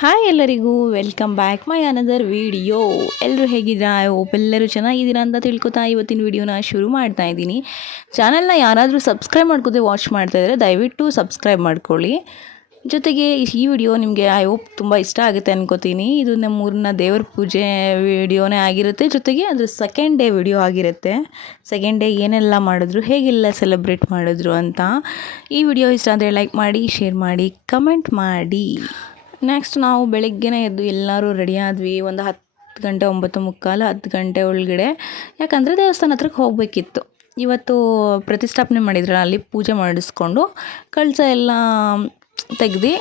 Hi ಎಲ್ಲರಿಗೂ welcome back my another video ಎಲ್ಲರೂ ಹೇಗಿದ್ದೀರಾ? ಐ ಹೋಪ್ ಎಲ್ಲರೂ ಚೆನ್ನಾಗಿದ್ದೀರಾ ಅಂತ ತಿಳ್ಕೊತಾ ಇವತ್ತಿನ ವಿಡಿಯೋನ ಶುರು ಮಾಡ್ತಾ ಇದ್ದೀನಿ. ಚಾನಲ್ನ ಯಾರಾದರೂ ಸಬ್ಸ್ಕ್ರೈಬ್ ಮಾಡ್ಕೋದೆ ವಾಚ್ ಮಾಡ್ತಾ ಇದ್ದರೆ ದಯವಿಟ್ಟು ಸಬ್ಸ್ಕ್ರೈಬ್ ಮಾಡ್ಕೊಳ್ಳಿ. ಜೊತೆಗೆ ಈ ವಿಡಿಯೋ ನಿಮಗೆ ಐ ಹೋಪ್ ತುಂಬ ಇಷ್ಟ ಆಗುತ್ತೆ ಅನ್ಕೋತೀನಿ. ಇದು ನಮ್ಮೂರಿನ ದೇವ್ರ ಪೂಜೆ ವಿಡಿಯೋನೇ ಆಗಿರುತ್ತೆ. ಜೊತೆಗೆ ಅದ್ರ ಸೆಕೆಂಡ್ ಡೇ ವಿಡಿಯೋ ಆಗಿರುತ್ತೆ. ಸೆಕೆಂಡ್ ಡೇ ಏನೆಲ್ಲ ಮಾಡಿದ್ರು, ಹೇಗೆಲ್ಲ ಸೆಲೆಬ್ರೇಟ್ ಮಾಡಿದ್ರು ಅಂತ ಈ ವಿಡಿಯೋ ಇಷ್ಟ ಅಂದರೆ ಲೈಕ್ ಮಾಡಿ ಶೇರ್ ಮಾಡಿ ಕಮೆಂಟ್ ಮಾಡಿ. ನೆಕ್ಸ್ಟ್ ನಾವು ಬೆಳಗ್ಗೆನೇ ಎದ್ದು ಎಲ್ಲರೂ ರೆಡಿ ಆದ್ವಿ. ಒಂದು ಹತ್ತು ಗಂಟೆ, ಒಂಬತ್ತು ಮುಕ್ಕಾಲು, ಹತ್ತು ಗಂಟೆ ಒಳಗಡೆ. ಯಾಕಂದರೆ ದೇವಸ್ಥಾನ ಹತ್ರಕ್ಕೆ ಹೋಗಬೇಕಿತ್ತು. ಇವತ್ತು ಪ್ರತಿಷ್ಠಾಪನೆ ಮಾಡಿದ್ರಲ್ಲ, ಅಲ್ಲಿ ಪೂಜೆ ಮಾಡಿಸ್ಕೊಂಡು ಕಳಸ ಎಲ್ಲ ತೆಗ್ದು,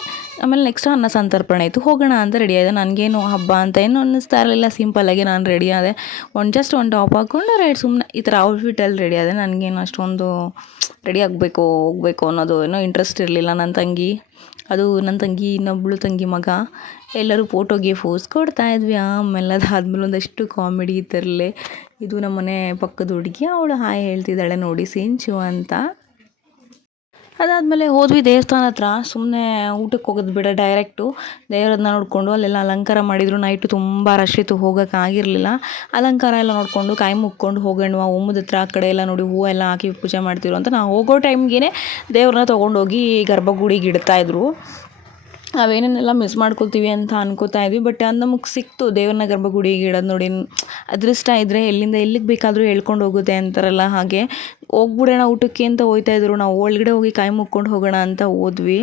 ಆಮೇಲೆ ನೆಕ್ಸ್ಟ್ ಅನ್ನ ಸಂತರ್ಪಣೆ ಆಯಿತು. ಹೋಗೋಣ ಅಂತ ರೆಡಿ ಆದೆ. ನನಗೇನು ಹಬ್ಬ ಅಂತ ಏನು ಅನ್ನಿಸ್ತಾ ಇರಲಿಲ್ಲ. ಸಿಂಪಲ್ಲಾಗಿ ನಾನು ರೆಡಿ ಆದೆ. ಒಂದು ಜಸ್ಟ್ ಒಂದು ಟಾಪ್ ಹಾಕ್ಕೊಂಡು ರೈಟ್ ಸುಮ್ಮನೆ ಈ ಥರ ಔಟ್ಫಿಟ್ಟಲ್ಲಿ ರೆಡಿ ಆದೆ. ನನಗೇನು ಅಷ್ಟೊಂದು ರೆಡಿ ಆಗಬೇಕು, ಹೋಗಬೇಕು ಅನ್ನೋದು ಏನೋ ಇಂಟ್ರೆಸ್ಟ್ ಇರಲಿಲ್ಲ. ನನ್ನ ತಂಗಿ, ಅದು ನನ್ನ ತಂಗಿ ಇನ್ನೊಬ್ಬಳು ತಂಗಿ ಮಗ. ಎಲ್ಲರೂ ಫೋಟೋಗೆ ಫೋಸ್ ಕೊಡ್ತಾ ಇದ್ವಿ. ಆಮೇಲೆ ಅದಾದ್ಮೇಲೆ ಒಂದಷ್ಟು ಕಾಮಿಡಿ ತರಲೆ ಇದು ನಮ್ಮ ಮನೆ ಪಕ್ಕದ ಹುಡುಗಿ, ಅವಳು ಹಾಯ್ ಹೇಳ್ತಿದ್ದಾಳೆ ನೋಡಿ ಸಿಂಚು ಅಂತ. ಅದಾದಮೇಲೆ ಹೋದ್ವಿ ದೇವಸ್ಥಾನ ಹತ್ರ. ಸುಮ್ಮನೆ ಊಟಕ್ಕೆ ಹೋಗೋದು ಬಿಡ ಡೈರೆಕ್ಟು ದೇವರನ್ನ ನೋಡಿಕೊಂಡು ಅಲ್ಲೆಲ್ಲ ಅಲಂಕಾರ ಮಾಡಿದರು. ನೈಟು ತುಂಬ ರಶ್ ಇತ್ತು ಹೋಗೋಕ್ಕಾಗಿರಲಿಲ್ಲ ಅಲಂಕಾರ ಎಲ್ಲ ನೋಡಿಕೊಂಡು ಕೈ ಮುಕ್ಕೊಂಡು ಹೋಗೋಣ ಹೋಮದ ಹತ್ರ ಆ ಕಡೆ ಎಲ್ಲ ನೋಡಿ ಹೂವು ಎಲ್ಲ ಹಾಕಿ ಪೂಜೆ ಮಾಡ್ತಿದ್ರು ಅಂತ ನಾವು ಹೋಗೋ ಟೈಮ್ಗೇ ದೇವ್ರನ್ನ ತೊಗೊಂಡೋಗಿ ಗರ್ಭಗುಡಿಗೆ ಇಡ್ತಾಯಿದ್ರು ನಾವೇನೇನೆಲ್ಲ ಮಿಸ್ ಮಾಡ್ಕೊಳ್ತೀವಿ ಅಂತ ಅನ್ಕೋತಾ ಇದ್ವಿ. ಬಟ್ ಅದು ನಮಗೆ ಸಿಕ್ತು. ದೇವ್ರನ್ನ ಗರ್ಭಗುಡಿಗೆ ಇಡೋದು ನೋಡಿ ಅದೃಷ್ಟ ಇದ್ದರೆ ಎಲ್ಲಿಂದ ಎಲ್ಲಿಗೆ ಬೇಕಾದರೂ ಹೇಳ್ಕೊಂಡು ಹೋಗುತ್ತೆ ಅಂತಾರಲ್ಲ ಹಾಗೆ. ಹೋಗ್ಬಿಡೋಣ ಊಟಕ್ಕೆ ಅಂತ ಹೋಗ್ತಾಯಿದ್ರು ನಾವು ಒಳಗಡೆ ಹೋಗಿ ಕೈ ಮುಕ್ಕೊಂಡು ಹೋಗೋಣ ಅಂತ ಹೋದ್ವಿ.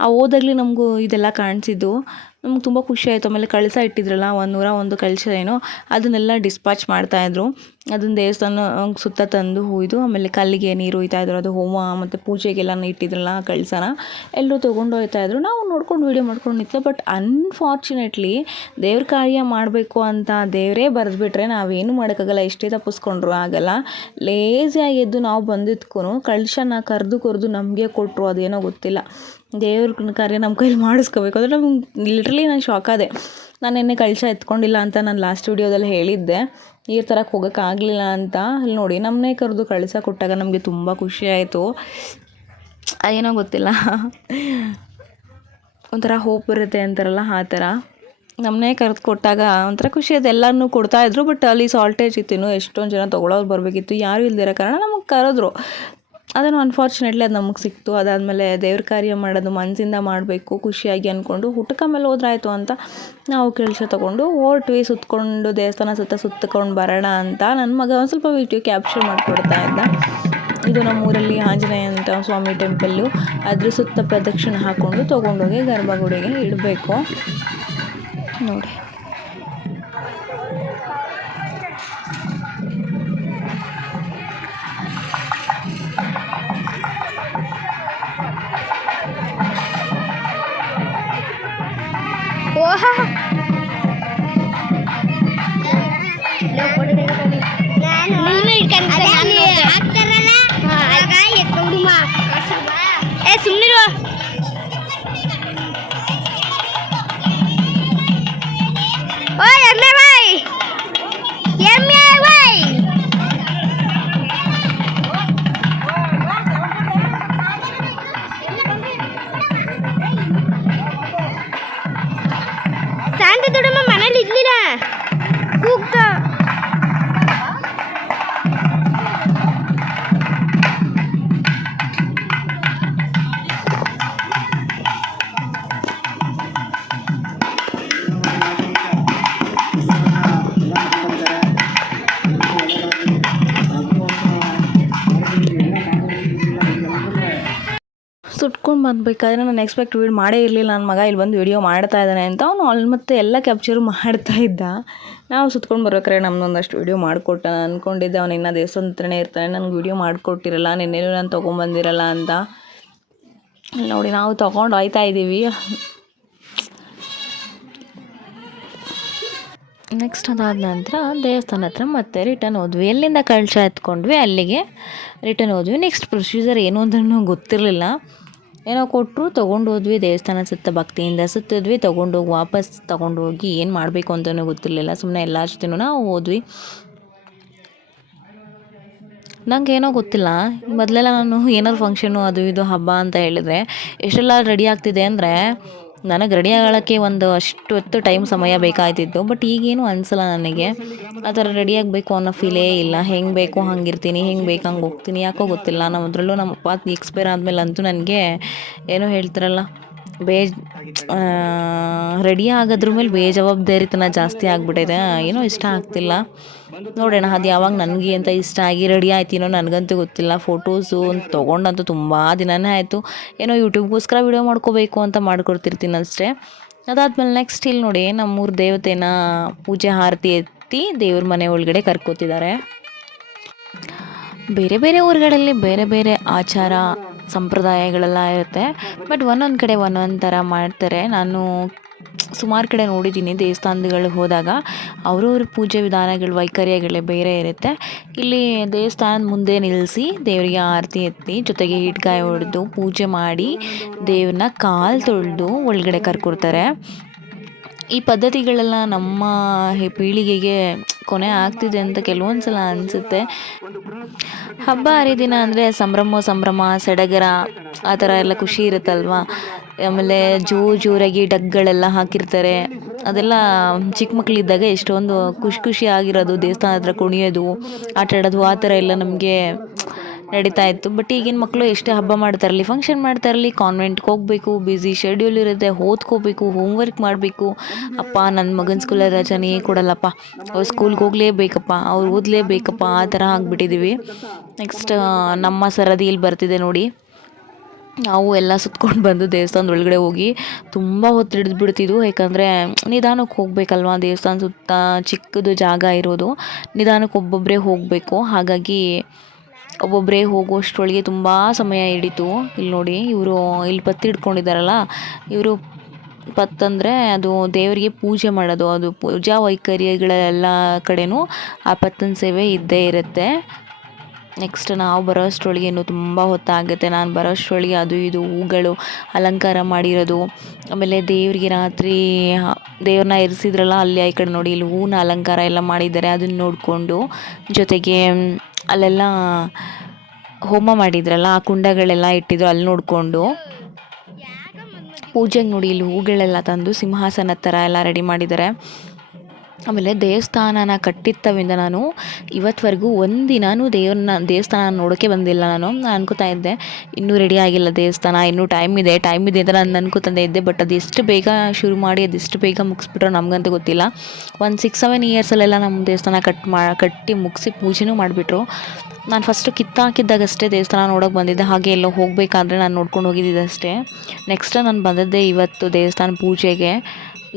ಆ ಹೋದಾಗ್ಲೇ ನಮಗೂ ಇದೆಲ್ಲ ಕಾಣಿಸಿದ್ದು. ನಮ್ಗೆ ತುಂಬ ಖುಷಿ ಆಯಿತು. ಆಮೇಲೆ ಕಳಸ ಇಟ್ಟಿದ್ರಲ್ಲ, ಒಂದು ನೂರ ಒಂದು ಕಳಶ ಏನೋ, ಅದನ್ನೆಲ್ಲ ಡಿಸ್ಪ್ಯಾಚ್ ಮಾಡ್ತಾಯಿದ್ರು ಅದನ್ನ ದೇವಸ್ಥಾನ ಸುತ್ತ ತಂದು ಹೋಯ್ದು, ಆಮೇಲೆ ಕಲ್ಲಿಗೆ ನೀರು ಇದ್ರು. ಅದು ಹೋಮ ಮತ್ತು ಪೂಜೆಗೆಲ್ಲ ಇಟ್ಟಿದ್ರಲ್ಲ ಕಳಸನ. ಎಲ್ಲರೂ ತೊಗೊಂಡು ಹೋಗ್ತಾಯಿದ್ರು ನಾವು ನೋಡ್ಕೊಂಡು ವೀಡಿಯೋ ಮಾಡ್ಕೊಂಡು ನಿಂತು ಬಟ್ ಅನ್ಫಾರ್ಚುನೇಟ್ಲಿ ದೇವ್ರ ಕಾರ್ಯ ಮಾಡಬೇಕು ಅಂತ ದೇವರೇ ಬರೆದ್ಬಿಟ್ರೆ ನಾವೇನು ಮಾಡೋಕ್ಕಾಗಲ್ಲ. ಎಷ್ಟೇ ತಪ್ಪಿಸ್ಕೊಂಡ್ರು ಆಗಲ್ಲ. ಲೇಸಿಯಾಗಿ ಎದ್ದು ನಾವು ಬಂದಿದ್ಕೂ ಕಳಶನ ಕರೆದು ಕರೆದು ನಮಗೆ ಕೊಟ್ಟರು ಅದೇನೋ ಗೊತ್ತಿಲ್ಲ. ದೇವ್ರ ಕಾರ್ಯ ನಮ್ಮ ಕೈಲಿ ಮಾಡಿಸ್ಕೋಬೇಕು. ಅಂದರೆ ನಮ್ಗೆ ಲಿಟ್ರಲಿ ನಾನು ಶಾಕ್ ಆದೆ. ನಾನು ನಿನ್ನೆ ಕಳಶ ಎತ್ಕೊಂಡಿಲ್ಲ ಅಂತ ನಾನು ಲಾಸ್ಟ್ ವೀಡಿಯೋದಲ್ಲಿ ಹೇಳಿದ್ದೆ. ನೀರು ತರಕ್ಕೆ ಹೋಗೋಕ್ಕಾಗಲಿಲ್ಲ ಅಂತ. ಅಲ್ಲಿ ನೋಡಿ ನಮ್ಮನ್ನೇ ಕರೆದು ಕಳಸ ಕೊಟ್ಟಾಗ ನಮಗೆ ತುಂಬ ಖುಷಿ ಆಯಿತು. ಏನೋ ಗೊತ್ತಿಲ್ಲ. ಒಂಥರ ಹೋಪ್ ಬರುತ್ತೆ ಅಂತಾರಲ್ಲ ಆ ಥರ ನಮ್ಮನ್ನೇ ಕರೆದು ಕೊಟ್ಟಾಗ ಒಂಥರ ಖುಷಿ ಅದು ಎಲ್ಲನೂ ಕೊಡ್ತಾಯಿದ್ರು ಬಟ್ ಅಲ್ಲಿ ಸಾಲ್ಟೇಜ್ ಇತ್ತು. ಇನ್ನೂ ಎಷ್ಟೊಂದು ಜನ ತೊಗೊಳೋರು ಬರಬೇಕಿತ್ತು. ಯಾರೂ ಇಲ್ದಿರೋ ಕಾರಣ ನಮಗೆ ಕರೆದ್ರು. ಅದನ್ನು ಅನ್ಫಾರ್ಚುನೇಟ್ಲಿ ಅದು ನಮಗೆ ಸಿಕ್ತು. ಅದಾದಮೇಲೆ ದೇವ್ರ ಕಾರ್ಯ ಮಾಡೋದು ಮನಸ್ಸಿಂದ ಮಾಡಬೇಕು, ಖುಷಿಯಾಗಿ ಅಂದ್ಕೊಂಡು ಹುಟ್ಟಕ ಮೇಲೆ ಹೋದ್ರಾಯ್ತು ಅಂತ ನಾವು ಕೆಲಸ ತೊಗೊಂಡು ಹೊರ್ಟ್ವಿ ಸುತ್ತಕೊಂಡು ದೇವಸ್ಥಾನ ಸುತ್ತ ಸುತ್ತಕೊಂಡು ಬರೋಣ ಅಂತ ನನ್ನ ಮಗ ಒಂದು ಸ್ವಲ್ಪ ವಿಡಿಯೋ ಕ್ಯಾಪ್ಚರ್ ಮಾಡಿಕೊಡ್ತಾ ಇದ್ದ. ಇದು ನಮ್ಮೂರಲ್ಲಿ ಆಂಜನೇಯ ಅಂತ ಸ್ವಾಮಿ ಟೆಂಪಲ್ಲು ಅದ್ರ ಸುತ್ತ ಪ್ರದಕ್ಷಿಣೆ ಹಾಕ್ಕೊಂಡು ತೊಗೊಂಡೋಗಿ ಗರ್ಭಗುಡಿಗೆ ಇಡಬೇಕು. ನೋಡಿ. 哇哈哈。ಸುಟ್ಕೊಂಡು ಬಂದ್ಬೇಕಾದ್ರೆ ನಾನು ಎಕ್ಸ್ಪೆಕ್ಟ್ ವೀಡ್ ಮಾಡೇ ಇರಲಿಲ್ಲ. ನನ್ನ ಮಗ ಇಲ್ಲಿ ಬಂದು ವಿಡಿಯೋ ಮಾಡ್ತಾ ಇದ್ದಾನೆ ಅಂತ ಅವನು ಮತ್ತೆ ಎಲ್ಲ ಕ್ಯಾಪ್ಚರ್ ಮಾಡ್ತಾ ಇದ್ದ. ನಾವು ಸುತ್ಕೊಂಡು ಬರ್ಬೇಕಾರೆ ನಮ್ಮದೊಂದಷ್ಟು ವಿಡಿಯೋ ಮಾಡಿಕೊಟ್ಟ. ಅಂದ್ಕೊಂಡಿದ್ದೆ ಅವನು ಇನ್ನೂ ದೇವಸ್ಥಾನ ಹತ್ರನೇ ಇರ್ತಾನೆ. ನನಗೆ ವಿಡಿಯೋ ಮಾಡಿಕೊಟ್ಟಿರಲ್ಲ. ನಿನ್ನೆನೂ ನಾನು ತೊಗೊಂಬಂದಿರಲ್ಲ ಅಂತ. ನೋಡಿ, ನಾವು ತೊಗೊಂಡು ಹೋಯ್ತಾ ಇದ್ದೀವಿ ನೆಕ್ಸ್ಟ್ ಅದಾದ ನಂತರ ದೇವಸ್ಥಾನ ಹತ್ರ ಮತ್ತೆ ರಿಟರ್ನ್ ಹೋದ್ವಿ. ಎಲ್ಲಿಂದ ಕಳಶ ಎತ್ಕೊಂಡ್ವಿ? ಅಲ್ಲಿಗೆ ರಿಟರ್ನ್ ಹೋದ್ವಿ. ನೆಕ್ಸ್ಟ್ ಪ್ರೊಸೀಜರ್ ಏನು ಅಂತಲೂ ಗೊತ್ತಿರಲಿಲ್ಲ. ಏನೋ ಕೊಟ್ಟರು ತೊಗೊಂಡು ಹೋದ್ವಿ, ದೇವಸ್ಥಾನ ಸುತ್ತ ಭಕ್ತಿಯಿಂದ ಸುತ್ತಿದ್ವಿ ತೊಗೊಂಡೋಗಿ ವಾಪಸ್ ತೊಗೊಂಡೋಗಿ ಏನು ಮಾಡಬೇಕು ಅಂತಲೂ ಗೊತ್ತಿರಲಿಲ್ಲ. ಸುಮ್ಮನೆ ಎಲ್ಲ ಜೊತೆನೂ ನಾವು ಹೋದ್ವಿ. ನಂಗೆ ಏನೋ ಗೊತ್ತಿಲ್ಲ. ಮೊದಲೆಲ್ಲ ನಾನು ಏನಾದ್ರು ಫಂಕ್ಷನು ಅದು ಇದು ಹಬ್ಬ ಅಂತ ಹೇಳಿದರೆ, ಎಷ್ಟೆಲ್ಲ ರೆಡಿ ಆಗ್ತಿದೆ ಅಂದರೆ ನನಗೆ ರೆಡಿ ಆಗೋಕ್ಕೆ ಒಂದು ಅಷ್ಟು ಹೊತ್ತು ಟೈಮ್ ಸಮಯ ಬೇಕಾಗ್ತಿತ್ತು ಬಟ್ ಈಗೇನು ಅನಿಸಲ್ಲ ನನಗೆ. ಆ ಥರ ರೆಡಿ ಆಗಬೇಕು ಅನ್ನೋ ಫೀಲೇ ಇಲ್ಲ. ಹೆಂಗೆ ಬೇಕು ಹಂಗಿರ್ತೀನಿ, ಹೆಂಗೆ ಬೇಕು ಹಂಗೆ ಹೋಗ್ತೀನಿ, ಯಾಕೋ ಗೊತ್ತಿಲ್ಲ. ನಮ್ಮದ್ರಲ್ಲೂ ನಮ್ಮ ಅಪ್ಪ ಎಕ್ಸ್ಪೈರ್ ಆದಮೇಲೆ ಅಂತೂ ನನಗೆ ಏನೋ ಹೇಳ್ತಾರಲ್ಲ. ಬೇಜ್ ರೆಡಿ ಆಗೋದ್ರ ಮೇಲೆ ಬೇಜವಾಬ್ದಾರಿತನ ಜಾಸ್ತಿ ಆಗಿಬಿಟ್ಟಿದೆ. ಏನೋ ಇಷ್ಟ ಆಗ್ತಿಲ್ಲ. ನೋಡೋಣ, ಅದು ಯಾವಾಗ ನನಗೆ ಅಂತ ಇಷ್ಟ ಆಗಿ ರೆಡಿ ಆಯ್ತೀನೋ ನನಗಂತೂ ಗೊತ್ತಿಲ್ಲ. ಫೋಟೋಸು ತೊಗೊಂಡಂತೂ ತುಂಬ ದಿನವೇ ಆಯಿತು. ಏನೋ ಯೂಟ್ಯೂಬ್ಗೋಸ್ಕರ ವಿಡಿಯೋ ಮಾಡ್ಕೋಬೇಕು ಅಂತ ಮಾಡ್ಕೊಡ್ತಿರ್ತೀನಿ ಅಷ್ಟೇ. ಅದಾದ್ಮೇಲೆ ನೆಕ್ಸ್ಟ್ ಇಲ್ಲಿ ನೋಡಿ, ನಮ್ಮೂರು ದೇವತೆನ ಪೂಜೆ ಆರತಿ ಎತ್ತಿ ದೇವ್ರ ಮನೆ ಒಳಗಡೆ ಕರ್ಕೋತಿದ್ದಾರೆ. ಬೇರೆ ಬೇರೆ ಊರುಗಳಲ್ಲಿ ಬೇರೆ ಬೇರೆ ಆಚಾರ ಸಂಪ್ರದಾಯಗಳೆಲ್ಲ ಇರುತ್ತೆ. ಬಟ್ ಒಂದೊಂದು ಕಡೆ ಒಂದೊಂದು ಥರ ಮಾಡ್ತಾರೆ. ನಾನು ಸುಮಾರು ಕಡೆ ನೋಡಿದ್ದೀನಿ ದೇವಸ್ಥಾನಗಳಿಗೆ ಹೋದಾಗ. ಅವ್ರವ್ರ ಪೂಜೆ ವಿಧಾನಗಳು, ವೈಕರ್ಯಗಳೇ ಬೇರೆ ಇರುತ್ತೆ. ಇಲ್ಲಿ ದೇವಸ್ಥಾನದ ಮುಂದೆ ನಿಲ್ಲಿಸಿ ದೇವರಿಗೆ ಆರತಿ ಎತ್ತಿ, ಜೊತೆಗೆ ಹಿಟ್ಕಾಯಿ ಹೊಡೆದು ಪೂಜೆ ಮಾಡಿ ದೇವ್ರನ್ನ ಕಾಲು ತೊಳೆದು ಒಳಗಡೆ ಕರ್ಕೊಡ್ತಾರೆ. ಈ ಪದ್ಧತಿಗಳೆಲ್ಲ ನಮ್ಮ ಪೀಳಿಗೆಗೆ ಕೊನೆ ಆಗ್ತಿದೆ ಅಂತ ಕೆಲವೊಂದು ಸಲ ಅನಿಸುತ್ತೆ. ಹಬ್ಬ ಹರಿದಿನ ಅಂದರೆ ಸಂಭ್ರಮ ಸಂಭ್ರಮ, ಸಡಗರ, ಆ ಥರ ಎಲ್ಲ ಖುಷಿ ಇರುತ್ತಲ್ವಾ? ಆಮೇಲೆ ಜೋ, ಜೋರಾಗಿ, ಡಗ್ಗಳೆಲ್ಲ ಹಾಕಿರ್ತಾರೆ. ಅದೆಲ್ಲ ಚಿಕ್ಕ ಮಕ್ಕಳಿದ್ದಾಗ ಎಷ್ಟೊಂದು ಖುಷಿ ಖುಷಿ ಆಗಿರೋದು ದೇವಸ್ಥಾನ ಹತ್ರ ಕುಣಿಯೋದು, ಆಟ ಆಡೋದು, ಆ ಥರ ಎಲ್ಲ ನಮಗೆ ನಡೀತಾ ಇತ್ತು. ಬಟ್ ಈಗಿನ ಮಕ್ಕಳು ಎಷ್ಟೇ ಹಬ್ಬ ಮಾಡ್ತಾರಲ್ಲಿ ಇರಲಿ ಫಂಕ್ಷನ್ ಮಾಡ್ತಾ ಇರಲಿ ಕಾನ್ವೆಂಟ್ಗೆ ಹೋಗಬೇಕು ಬ್ಯುಸಿ ಶೆಡ್ಯೂಲ್ ಇರುತ್ತೆ ಓದ್ಕೋಬೇಕು ಹೋಮ್ವರ್ಕ್ ಮಾಡಬೇಕು. ಅಪ್ಪ ನನ್ನ ಮಗನ ಸ್ಕೂಲಲ್ಲಿ ರಜಾನೇ ಕೊಡಲ್ಲಪ್ಪ. ಅವ್ರು ಸ್ಕೂಲ್ಗೆ ಹೋಗಲೇಬೇಕಪ್ಪ ಅವ್ರು ಓದಲೇಬೇಕಪ್ಪ ಆ ಥರ ಆಗಿಬಿಟ್ಟಿದ್ದೀವಿ ನೆಕ್ಸ್ಟ್ ನಮ್ಮ ಸರದಿಯಲ್ಲಿ ಬರ್ತಿದೆ ನೋಡಿ. ನಾವು ಎಲ್ಲ ಸುತ್ಕೊಂಡು ಬಂದು ದೇವಸ್ಥಾನದ ಒಳಗಡೆ ಹೋಗಿ ತುಂಬ ಹೊತ್ತು ಹಿಡಿದು ಬಿಡ್ತಿದ್ವು. ಯಾಕಂದರೆ ನಿಧಾನಕ್ಕೆ ಹೋಗಬೇಕಲ್ವ ದೇವಸ್ಥಾನ ಸುತ್ತ ಚಿಕ್ಕದು ಜಾಗ ಇರೋದು. ನಿಧಾನಕ್ಕೆ ಒಬ್ಬೊಬ್ಬರೇ ಹೋಗಬೇಕು. ಹಾಗಾಗಿ ಒಬ್ಬೊಬ್ಬರೇ ಹೋಗುವಷ್ಟರೊಳಗೆ ತುಂಬ ಸಮಯ ಹಿಡಿತು. ಇಲ್ಲಿ ನೋಡಿ, ಇವರು ಇಲ್ಲಿ ಪತ್ತಿ ಹಿಡ್ಕೊಂಡಿದ್ದಾರಲ್ಲ ಇವರು ಪತ್ತಂದರೆ ಅದು ದೇವರಿಗೆ ಪೂಜೆ ಮಾಡೋದು. ಅದು ಪೂಜಾ ವೈಖರಿಗಳೆಲ್ಲ ಕಡೆನೂ ಆ ಪತ್ತನ ಸೇವೆ ಇದ್ದೇ ಇರುತ್ತೆ. ನೆಕ್ಸ್ಟ್ ನಾವು ಬರೋಷ್ಟರೊಳಗೆ ಇನ್ನೂ ತುಂಬ ಹೊತ್ತಾಗುತ್ತೆ. ನಾನು ಬರೋಷ್ಟರೊಳಗೆ ಅದು ಇದು ಹೂಗಳು ಅಲಂಕಾರ ಮಾಡಿರೋದು. ಆಮೇಲೆ ದೇವರಿಗೆ ರಾತ್ರಿ ದೇವ್ರನ್ನ ಇರಿಸಿದ್ರಲ್ಲ ಅಲ್ಲಿ ಈ ಕಡೆ ನೋಡಿ ಇಲ್ಲಿ ಹೂವಿನ ಅಲಂಕಾರ ಎಲ್ಲ ಮಾಡಿದ್ದಾರೆ. ಅದನ್ನು ನೋಡಿಕೊಂಡು ಜೊತೆಗೆ ಅಲ್ಲೆಲ್ಲ ಹೋಮ ಮಾಡಿದ್ರಲ್ಲ ಆ ಕುಂಡಗಳೆಲ್ಲ ಇಟ್ಟಿದ್ರು ಅಲ್ಲಿ ನೋಡಿಕೊಂಡು ಪೂಜೆಗೆ ನೋಡಿ ಇಲ್ಲಿ ಹೂಗಳೆಲ್ಲ ತಂದು ಸಿಂಹಾಸನ ಥರ ಎಲ್ಲ ರೆಡಿ ಮಾಡಿದ್ದಾರೆ. ಆಮೇಲೆ ದೇವಸ್ಥಾನನ ಕಟ್ಟಿತ್ತವಿಂದ ನಾನು ಇವತ್ತವರೆಗೂ ಒಂದಿನಾನು ದೇವ್ರನ್ನ ದೇವಸ್ಥಾನ ನೋಡೋಕ್ಕೆ ಬಂದಿಲ್ಲ ನಾನು. ನಾನು ಅನ್ಕೋತಾ ಇದ್ದೆ, ಇನ್ನೂ ರೆಡಿ ಆಗಿಲ್ಲ ದೇವಸ್ಥಾನ, ಇನ್ನೂ ಟೈಮ್ ಇದೆ ಟೈಮ್ ಇದೆ ಅಂತ ನಾನು ಅನ್ಕೋತಂದೆ ಇದ್ದೆ ಬಟ್ ಅದು ಎಷ್ಟು ಬೇಗ ಶುರು ಮಾಡಿ ಅದೆಷ್ಟು ಬೇಗ ಮುಗಿಸ್ಬಿಟ್ರೆ ನಮಗಂತೂ ಗೊತ್ತಿಲ್ಲ. ಒಂದು ಸಿಕ್ಸ್ ಸೆವೆನ್ ಇಯರ್ಸಲ್ಲೆಲ್ಲ ನಮ್ಮ ದೇವಸ್ಥಾನ ಕಟ್ ಮಾ, ಕಟ್ಟಿ ಮುಗಿಸಿ ಪೂಜೆನೂ ಮಾಡಿಬಿಟ್ರು. ನಾನು ಫಸ್ಟು ಕಿತ್ತಾಕಿದ್ದಾಗಷ್ಟೇ ದೇವಸ್ಥಾನ ನೋಡೋಕೆ ಬಂದಿದ್ದೆ, ಹಾಗೆ ಎಲ್ಲೋ ಹೋಗಬೇಕಾದ್ರೆ ನಾನು ನೋಡ್ಕೊಂಡು ಹೋಗಿದ್ದೆ ಅಷ್ಟೇ ನೆಕ್ಸ್ಟ್ ನಾನು ಬಂದದ್ದೇ ಇವತ್ತು ದೇವಸ್ಥಾನ ಪೂಜೆಗೆ.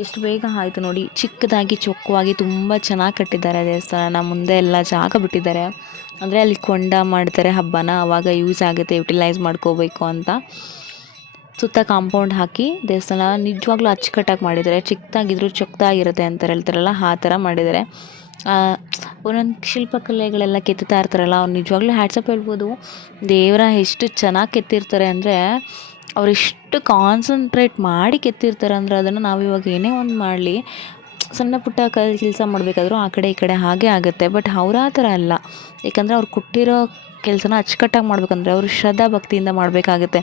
ಎಷ್ಟು ಬೇಗ ಆಯಿತು ನೋಡಿ. ಚಿಕ್ಕದಾಗಿ ಚೊಕ್ಕವಾಗಿ ತುಂಬ ಚೆನ್ನಾಗಿ ಕಟ್ಟಿದ್ದಾರೆ ದೇವಸ್ಥಾನನ ಮುಂದೆ ಎಲ್ಲ ಜಾಗ ಬಿಟ್ಟಿದ್ದಾರೆ. ಅಂದರೆ ಅಲ್ಲಿ ಕೊಂಡ ಮಾಡ್ತಾರೆ ಹಬ್ಬನ. ಆವಾಗ ಯೂಸ್ ಆಗುತ್ತೆ ಯುಟಿಲೈಸ್ ಮಾಡ್ಕೋಬೇಕು ಅಂತ. ಸುತ್ತ ಕಾಂಪೌಂಡ್ ಹಾಕಿ ದೇವಸ್ಥಾನ ನಿಜವಾಗ್ಲೂ ಅಚ್ಚುಕಟ್ಟಾಗಿ ಮಾಡಿದ್ದಾರೆ. ಚಿಕ್ಕದಾಗಿದ್ರು ಚೊಕ್ಕದಾಗಿರುತ್ತೆ ಅಂತ ಹೇಳ್ತಾರಲ್ಲ, ಆ ಥರ ಮಾಡಿದ್ದಾರೆ. ಒಂದೊಂದು ಶಿಲ್ಪಕಲೆಗಳೆಲ್ಲ ಕೆತ್ತುತ್ತಾ ಇರ್ತಾರಲ್ಲ, ಅವ್ರು ನಿಜವಾಗ್ಲೂ ಹ್ಯಾಟ್ಸಪ್ ಹೇಳ್ಬೋದು. ದೇವರ ಎಷ್ಟು ಚೆನ್ನಾಗಿ ಕೆತ್ತಿರ್ತಾರೆ ಅಂದರೆ ಅವ್ರು ಎಷ್ಟು ಕಾನ್ಸಂಟ್ರೇಟ್ ಮಾಡಿ ಕೆತ್ತಿರ್ತಾರೆ ಅಂದರೆ ಅದನ್ನು ನಾವು ಇವಾಗ ಏನೇ ಒಂದು ಮಾಡಲಿ, ಸಣ್ಣ ಪುಟ್ಟ ಕೆಲಸ ಮಾಡಬೇಕಾದ್ರೂ ಆ ಕಡೆ ಈ ಕಡೆ ಹಾಗೆ ಆಗುತ್ತೆ. ಬಟ್ ಅವ್ರ ಆ ಥರ ಅಲ್ಲ. ಏಕೆಂದರೆ ಅವ್ರು ಕೊಟ್ಟಿರೋ ಕೆಲಸನ ಅಚ್ಚುಕಟ್ಟಾಗಿ ಮಾಡ್ಬೇಕಂದ್ರೆ ಅವರು ಶ್ರದ್ಧಾ ಭಕ್ತಿಯಿಂದ ಮಾಡಬೇಕಾಗುತ್ತೆ.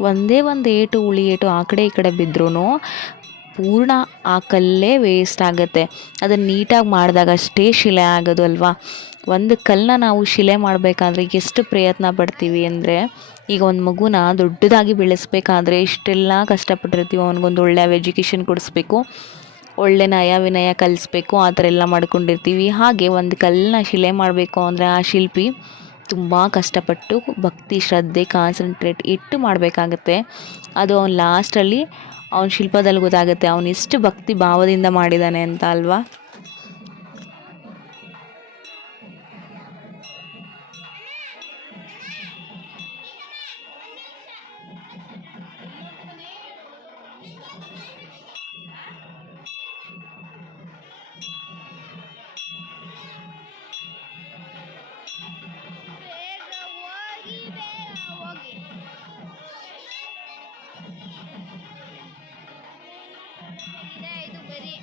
ಒಂದೇ ಒಂದು ಏಟು ಉಳಿ ಏಟು ಆ ಕಡೆ ಈ ಕಡೆ ಬಿದ್ರೂ ಪೂರ್ಣ ಆ ಕಲ್ಲೇ ವೇಸ್ಟ್ ಆಗುತ್ತೆ. ಅದನ್ನು ನೀಟಾಗಿ ಮಾಡಿದಾಗ ಅಷ್ಟೇ ಶಿಲೆ ಆಗೋದು ಅಲ್ವಾ? ಒಂದು ಕಲ್ಲನ್ನ ನಾವು ಶಿಲೆ ಮಾಡಬೇಕಾದ್ರೆ ಎಷ್ಟು ಪ್ರಯತ್ನ ಪಡ್ತೀವಿ ಅಂದರೆ, ಈಗ ಒಂದು ಮಗುನ ದೊಡ್ಡದಾಗಿ ಬೆಳೆಸ್ಬೇಕಾದ್ರೆ ಇಷ್ಟೆಲ್ಲ ಕಷ್ಟಪಟ್ಟಿರ್ತೀವಿ. ಅವನಿಗೊಂದು ಒಳ್ಳೆಯ ಎಜುಕೇಷನ್ ಕೊಡಿಸ್ಬೇಕು, ಒಳ್ಳೆ ನಯ ವಿನಯ ಕಲಿಸ್ಬೇಕು, ಆ ಥರ ಎಲ್ಲ ಮಾಡ್ಕೊಂಡಿರ್ತೀವಿ. ಹಾಗೆ ಒಂದು ಕಲ್ಲನ್ನ ಶಿಲೆ ಮಾಡಬೇಕು ಅಂದರೆ ಆ ಶಿಲ್ಪಿ ತುಂಬ ಕಷ್ಟಪಟ್ಟು ಭಕ್ತಿ, ಶ್ರದ್ಧೆ ಕಾನ್ಸಂಟ್ರೇಟ್ ಇಟ್ಟು ಮಾಡಬೇಕಾಗತ್ತೆ. ಅದು ಅವ್ನು ಲಾಸ್ಟಲ್ಲಿ ಅವ್ನ ಶಿಲ್ಪದಲ್ಲಿ ಗೊತ್ತಾಗುತ್ತೆ ಅವನು ಎಷ್ಟು ಭಕ್ತಿ ಭಾವದಿಂದ ಮಾಡಿದ್ದಾನೆ ಅಂತ ಅಲ್ವಾ? ಹೋಗಿ. ಹೋಗಿ ಇದೇ ಬರೀ.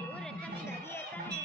ಇವ್ರ ಎತ್ತಾನೆ ಎತ್ತಾನೆ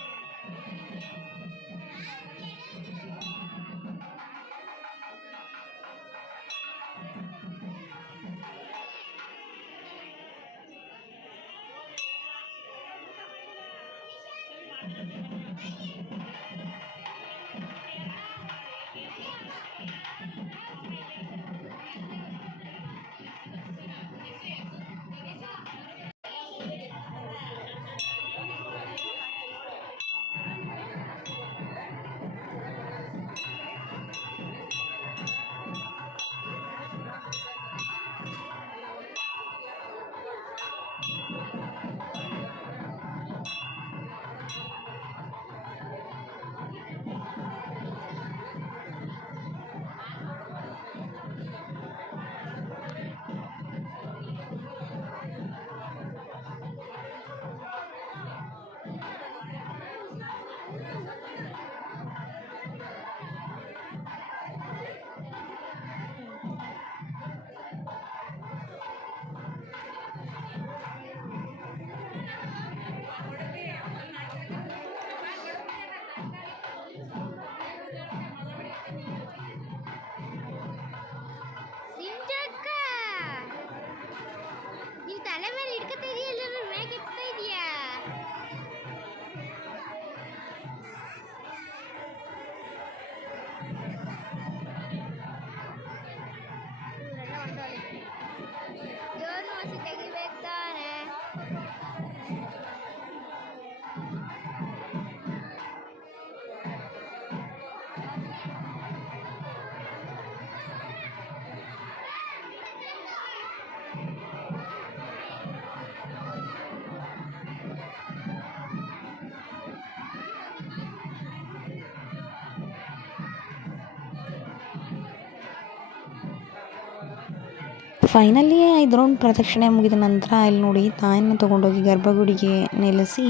ಫೈನಲಿ ಐದು ರೌಂಡ್ ಪ್ರದಕ್ಷಿಣೆ ಮುಗಿದ ನಂತರ ಇಲ್ಲಿ ನೋಡಿ ತಾಯನ್ನು ತೊಗೊಂಡೋಗಿ ಗರ್ಭಗುಡಿಗೆ ನೆಲೆಸಿ,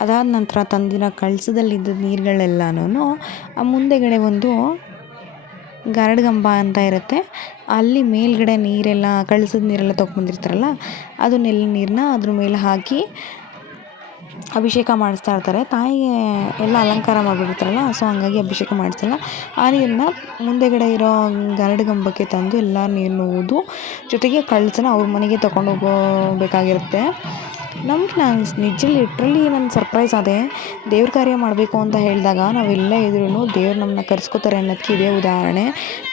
ಅದಾದ ನಂತರ ತಂದಿರೋ ಕಳಸದಲ್ಲಿದ್ದ ನೀರುಗಳೆಲ್ಲನೂ ಆ ಮುಂದೆಗಡೆ ಒಂದು ಗರಡ್ಗಂಬ ಅಂತ ಇರುತ್ತೆ. ಅಲ್ಲಿ ಮೇಲ್ಗಡೆ ನೀರೆಲ್ಲ, ಕಳಸದ ನೀರೆಲ್ಲ ತಗೊಂಡ್ಬಂದಿರ್ತಾರಲ್ಲ ಅದು ನೆಲ್ಲಿ ನೀರನ್ನ ಅದ್ರ ಮೇಲೆ ಹಾಕಿ ಅಭಿಷೇಕ ಮಾಡಿಸ್ತಾ ಇರ್ತಾರೆ. ತಾಯಿಗೆ ಎಲ್ಲ ಅಲಂಕಾರ ಮಾಡಿಬಿಡ್ತಾರಲ್ಲ, ಸೊ ಹಂಗಾಗಿ ಅಭಿಷೇಕ ಮಾಡಿಸಲ್ಲ ಆ ನೀರನ್ನು ಮುಂದೆಗಡೆ ಇರೋ ಗರಡುಗಂಬಕ್ಕೆ ತಂದು ಎಲ್ಲ ನೀರನ್ನು ಊದು, ಜೊತೆಗೆ ಕಳಸನ ಅವ್ರ ಮನೆಗೆ ತಗೊಂಡು ಹೋಗಬೇಕಾಗಿರುತ್ತೆ ನಮ್ಗೆ ನಾನು ನಿಜ ಲಿಟ್ರಲಿ ನನ್ನ ಸರ್ಪ್ರೈಸ್ ಅದೇ ದೇವ್ರ ಕಾರ್ಯ ಮಾಡಬೇಕು ಅಂತ ಹೇಳಿದಾಗ ನಾವೆಲ್ಲ ಇದ್ರೂ ದೇವ್ರು ನಮ್ಮನ್ನ ಕರೆಸ್ಕೋತಾರೆ ಅನ್ನೋದಕ್ಕೆ ಇದೇ ಉದಾಹರಣೆ.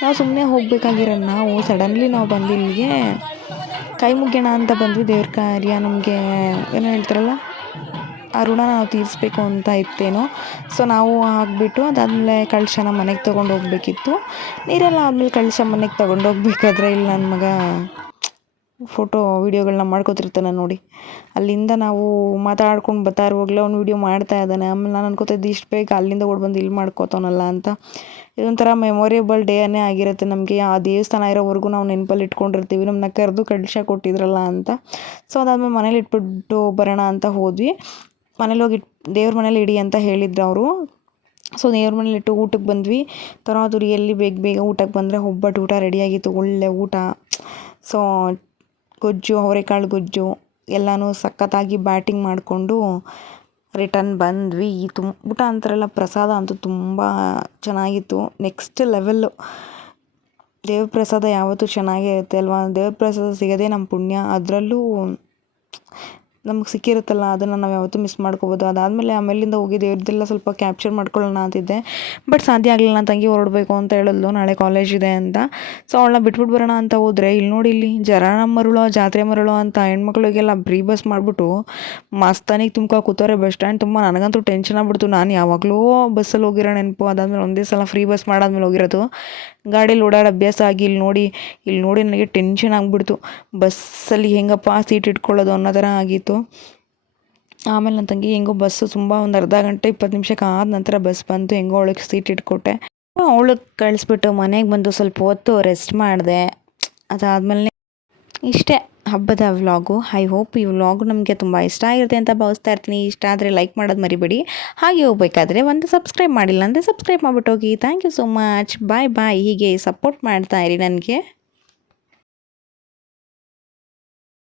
ನಾವು ಸುಮ್ಮನೆ ಹೋಗಬೇಕಾಗಿರೋ ನಾವು ಸಡನ್ಲಿ ನಾವು ಬಂದು ಇಲ್ಲಿಗೆ ಕೈ ಮುಗ್ಯೋಣ ಅಂತ ಬಂದ್ವಿ ದೇವ್ರ ಕಾರ್ಯ ನಮಗೆ. ಏನೋ ಹೇಳ್ತಾರಲ್ಲ? ಆ ಋಣ ನಾವು ತೀರಿಸ್ಬೇಕು ಅಂತ ಇತ್ತೇನೋ. ಸೊ ನಾವು ಹಾಕ್ಬಿಟ್ಟು ಅದಾದಮೇಲೆ ಕಳಶನ ಮನೆಗೆ ತೊಗೊಂಡು ಹೋಗ್ಬೇಕಿತ್ತು. ನೀರೆಲ್ಲ ಆದಮೇಲೆ ಕಳಶ ಮನೆಗೆ ತೊಗೊಂಡು ಹೋಗ್ಬೇಕಾದ್ರೆ ಇಲ್ಲಿ ನನ್ನ ಮಗ ಫೋಟೋ ವೀಡಿಯೋಗಳನ್ನ ಮಾಡ್ಕೋತಿರ್ತಾನೆ ನೋಡಿ. ಅಲ್ಲಿಂದ ನಾವು ಮಾತಾಡ್ಕೊಂಡು ಬರ್ತಾ ಇರುವಾಗಲೇ ಅವ್ನು ವೀಡಿಯೋ ಮಾಡ್ತಾ ಇದ್ದಾನೆ. ಆಮೇಲೆ ನಾನು ಅನ್ಕೋತಿದ್ದೆ, ಇಷ್ಟು ಬೇಗ ಅಲ್ಲಿಂದ ಬಂದು ಇಲ್ಲಿ ಮಾಡ್ಕೋತಾನಲ್ಲ ಅಂತ. ಇದೊಂಥರ ಮೆಮೊರೇಬಲ್ ಡೇನೇ ಆಗಿರುತ್ತೆ ನಮಗೆ. ಆ ದೇವಸ್ಥಾನ ಇರೋವರೆಗೂ ನಾವು ನೆನಪಲ್ಲಿ ಇಟ್ಕೊಂಡಿರ್ತೀವಿ. ನಮ್ಮನ್ನ ಕರೆದು ಕಳಶ ಕೊಟ್ಟಿದ್ರಲ್ಲ ಅಂತ. ಸೊ ಅದಾದಮೇಲೆ ಮನೇಲಿ ಇಟ್ಬಿಟ್ಟು ಬರೋಣ ಅಂತ ಹೋದ್ವಿ. ಮನೇಲಿ ಹೋಗಿ ದೇವ್ರ ಮನೇಲಿ ಇಡಿ ಅಂತ ಹೇಳಿದ್ರು ಅವರು. ಸೊ ದೇವ್ರ ಮನೇಲಿ ಇಟ್ಟು ಊಟಕ್ಕೆ ಬಂದ್ವಿ. ತರಾತುರಿಯಲ್ಲಿ ಬೇಗ ಬೇಗ ಊಟಕ್ಕೆ ಬಂದರೆ ಒಬ್ಬಟ್ಟು ಊಟ ರೆಡಿಯಾಗಿತ್ತು ಒಳ್ಳೆ ಊಟ. ಸೊ ಗೊಜ್ಜು, ಅವರೆಕಾಳು ಗೊಜ್ಜು ಎಲ್ಲನೂ ಸಖತ್ತಾಗಿ ಬ್ಯಾಟಿಂಗ್ ಮಾಡಿಕೊಂಡು ರಿಟರ್ನ್ ಬಂದ್ವಿ. ಈ ತುಮ್, ಊಟ ಅಂತಾರಲ್ಲ, ಪ್ರಸಾದ ಅಂತೂ ತುಂಬ ಚೆನ್ನಾಗಿತ್ತು. ನೆಕ್ಸ್ಟ್ ಲೆವೆಲ್ಲು ದೇವ್ರ ಪ್ರಸಾದ ಯಾವತ್ತೂ ಚೆನ್ನಾಗೇ ಇರುತ್ತೆ ಅಲ್ವಾ? ದೇವ್ರ ಪ್ರಸಾದ ಸಿಗೋದೇ ನಮ್ಮ ಪುಣ್ಯ. ಅದರಲ್ಲೂ ನಮಗೆ ಸಿಕ್ಕಿರುತ್ತಲ್ಲ, ಅದನ್ನು ನಾವು ಯಾವತ್ತೂ ಮಿಸ್ ಮಾಡ್ಕೋಬೋದು. ಅದಾದಮೇಲೆ ಆಮೇಲಿಂದ ಹೋಗಿ ದೇವ್ರದ್ದೆಲ್ಲ ಸ್ವಲ್ಪ ಕ್ಯಾಪ್ಚರ್ ಮಾಡ್ಕೊಳ್ಳೋಣ ಅಂತಿದ್ದೆ. ಬಟ್ ಸಾಧ್ಯ ಆಗಲಿಲ್ಲ ನನ್ನ ತಂಗಿ ಹೊರಡಬೇಕು ಅಂತ ಹೇಳಿದ್ಲು, ನಾಳೆ ಕಾಲೇಜ್ ಇದೆ ಅಂತ. ಸೊ ಅವಳನ್ನ ಬಿಟ್ಬಿಟ್ಟು ಬರೋಣ ಅಂತ ಹೋದರೆ ಇಲ್ಲಿ ನೋಡಿ ಇಲ್ಲಿ ಜರಾನ ಮರುಳೋ, ಜಾತ್ರೆ ಮರುಳೋ ಅಂತ ಹೆಣ್ಮಕ್ಳಿಗೆಲ್ಲ ಫ್ರೀ ಬಸ್ ಮಾಡಿಬಿಟ್ಟು ಮಸ್ತಾನಿಗೆ ತುಂಬ ಕೂತವ್ರೆ ಬಸ್ ಸ್ಟ್ಯಾಂಡ್ ತುಂಬ ನನಗಂತೂ ಟೆನ್ಷನ್ ಆಗ್ಬಿಡ್ತು. ನಾನು ಯಾವಾಗಲೂ ಬಸ್ಸಲ್ಲಿ ಹೋಗಿರೋ ನೆನಪು. ಅದಾದಮೇಲೆ ಒಂದೇ ಸಲ ಫ್ರೀ ಬಸ್ ಮಾಡಾದ್ಮೇಲೆ ಹೋಗಿರೋದು. ಗಾಡೀಲಿ ಓಡಾಡೋ ಅಭ್ಯಾಸ ಆಗಿ ಇಲ್ಲಿ ನೋಡಿ ಇಲ್ಲಿ ನೋಡಿ ನನಗೆ ಟೆನ್ಷನ್ ಆಗಿಬಿಡ್ತು. ಬಸ್ಸಲ್ಲಿ ಹೆಂಗಪ್ಪ ಸೀಟ್ ಇಟ್ಕೊಳ್ಳೋದು ಅನ್ನೋ ಥರ ಆಗಿತ್ತು. ಆಮೇಲೆ ನನ್ನ ತಂಗಿ ಹೆಂಗೋ ಬಸ್ಸು ತುಂಬ ಒಂದು ಅರ್ಧ ಗಂಟೆ ಇಪ್ಪತ್ತು ನಿಮಿಷಕ್ಕೆ ಆದ ನಂತರ ಬಸ್ ಬಂತು, ಹೆಂಗೋ ಅವಳಿಗೆ ಸೀಟ್ ಇಟ್ಕೊಟ್ಟೆ. ಅವಳು ಕಳಿಸ್ಬಿಟ್ಟು ಮನೆಗೆ ಬಂದು ಸ್ವಲ್ಪ ಹೊತ್ತು ರೆಸ್ಟ್ ಮಾಡಿದೆ. ಅದಾದಮೇಲೆ ಇಷ್ಟೇ ಹಬ್ಬದ ವ್ಲಾಗು. ಐ ಹೋಪ್ ಈ ವ್ಲಾಗ್ ನಮಗೆ ತುಂಬ ಇಷ್ಟ ಆಗಿರುತ್ತೆ ಅಂತ ಭಾವಿಸ್ತಾ ಇರ್ತೀನಿ. ಇಷ್ಟ ಆದರೆ ಲೈಕ್ ಮಾಡೋದು ಮರಿಬೇಡಿ. ಹಾಗೆ ಹೋಗ್ಬೇಕಾದ್ರೆ ಒಂದು ಸಬ್ಸ್ಕ್ರೈಬ್ ಮಾಡಿಲ್ಲ ಅಂದರೆ ಸಬ್ಸ್ಕ್ರೈಬ್ ಮಾಡಿಬಿಟ್ಟು ಹೋಗಿ. Thank you so much bye bye ಹೀಗೆ ಸಪೋರ್ಟ್ ಮಾಡ್ತಾ ಇರಿ ನನಗೆ.